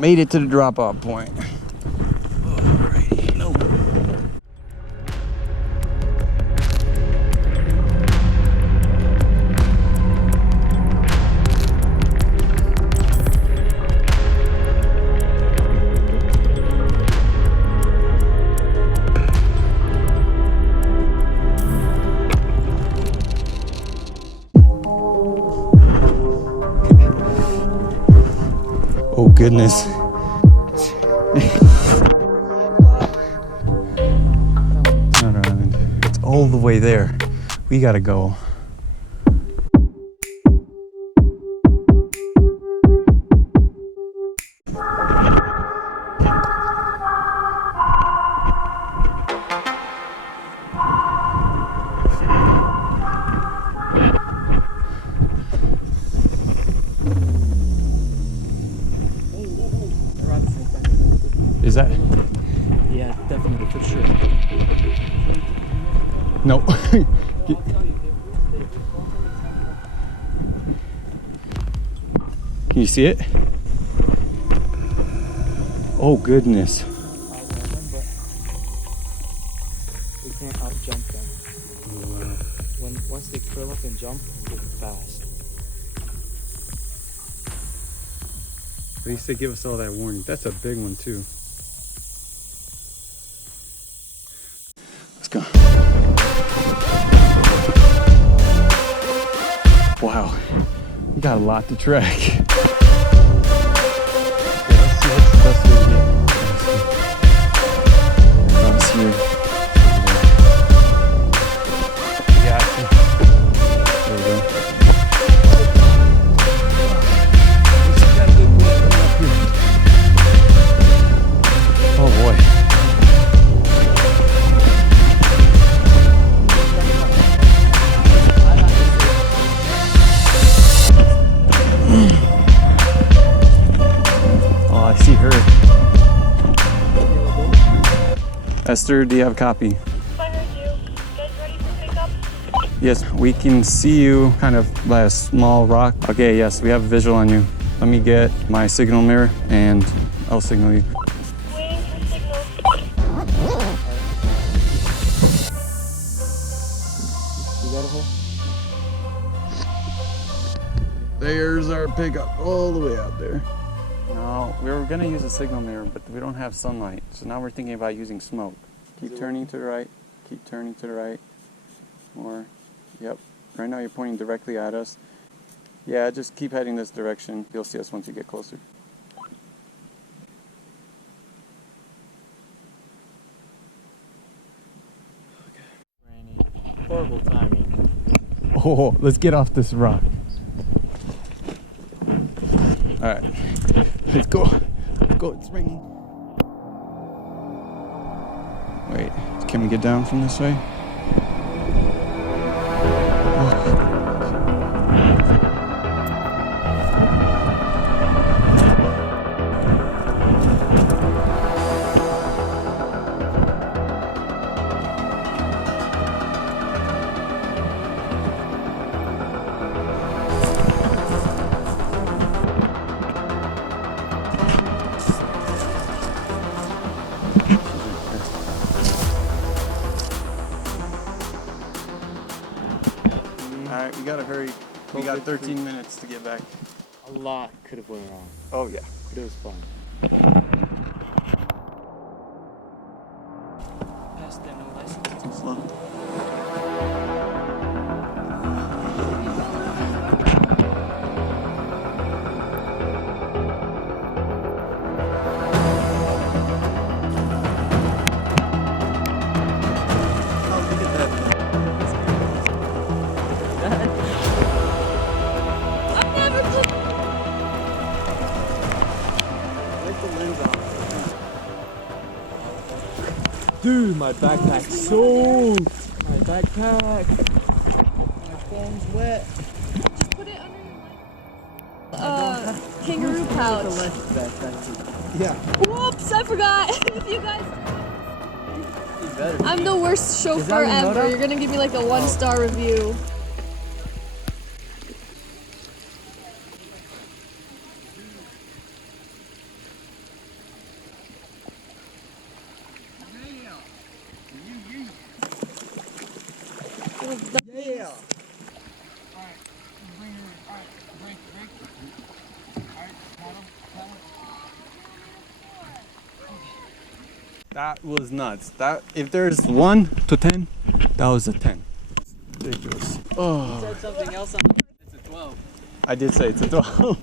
Made it to the drop-off point. Alrighty, no. Oh goodness. It's all the way there. We gotta go. Is that? Yeah, definitely, for sure. No. Can you see it? Oh goodness. We can't out jump them. Once they curl up and jump, they're fast. At least they give us all that warning. That's a big one too. Let's go. Wow, you got a lot to track. Okay, let's see what's the best way to get. Across here. Gotcha. There we go. Oh boy. Oh, I see her. Esther, do you have a copy? I heard you. You guys ready for pickup? Yes, we can see you kind of by a small rock. Okay, yes, we have a visual on you. Let me get my signal mirror and I'll signal you. Waiting for signal. You got a hole? There's our pickup all the way out there. No, we were gonna use a signal mirror, but we don't have sunlight. So now we're thinking about using smoke. Keep turning to the right, keep turning to the right. More, yep. Right now you're pointing directly at us. Yeah, just keep heading this direction. You'll see us once you get closer. Rainy. Horrible timing. Oh, let's get off this rock. All right, let's go. Let's go, it's raining. Wait, can we get down from this way? Alright, we gotta hurry. We got 13 minutes to get back. A lot could have went wrong, Oh yeah. but it was fun. Passed their no license. Too slow. Dude, my backpack's soaked. My backpack. My phone's wet. Just put it under your kangaroo pouch. Yeah. Whoops, I forgot. If you guys. You better. I'm the worst chauffeur ever. You're gonna give me like a 1-star review. That was nuts. That if there's 1 to 10, that was a 10. Ridiculous. Oh. You said something else on it's a 12. I did say it's a 12.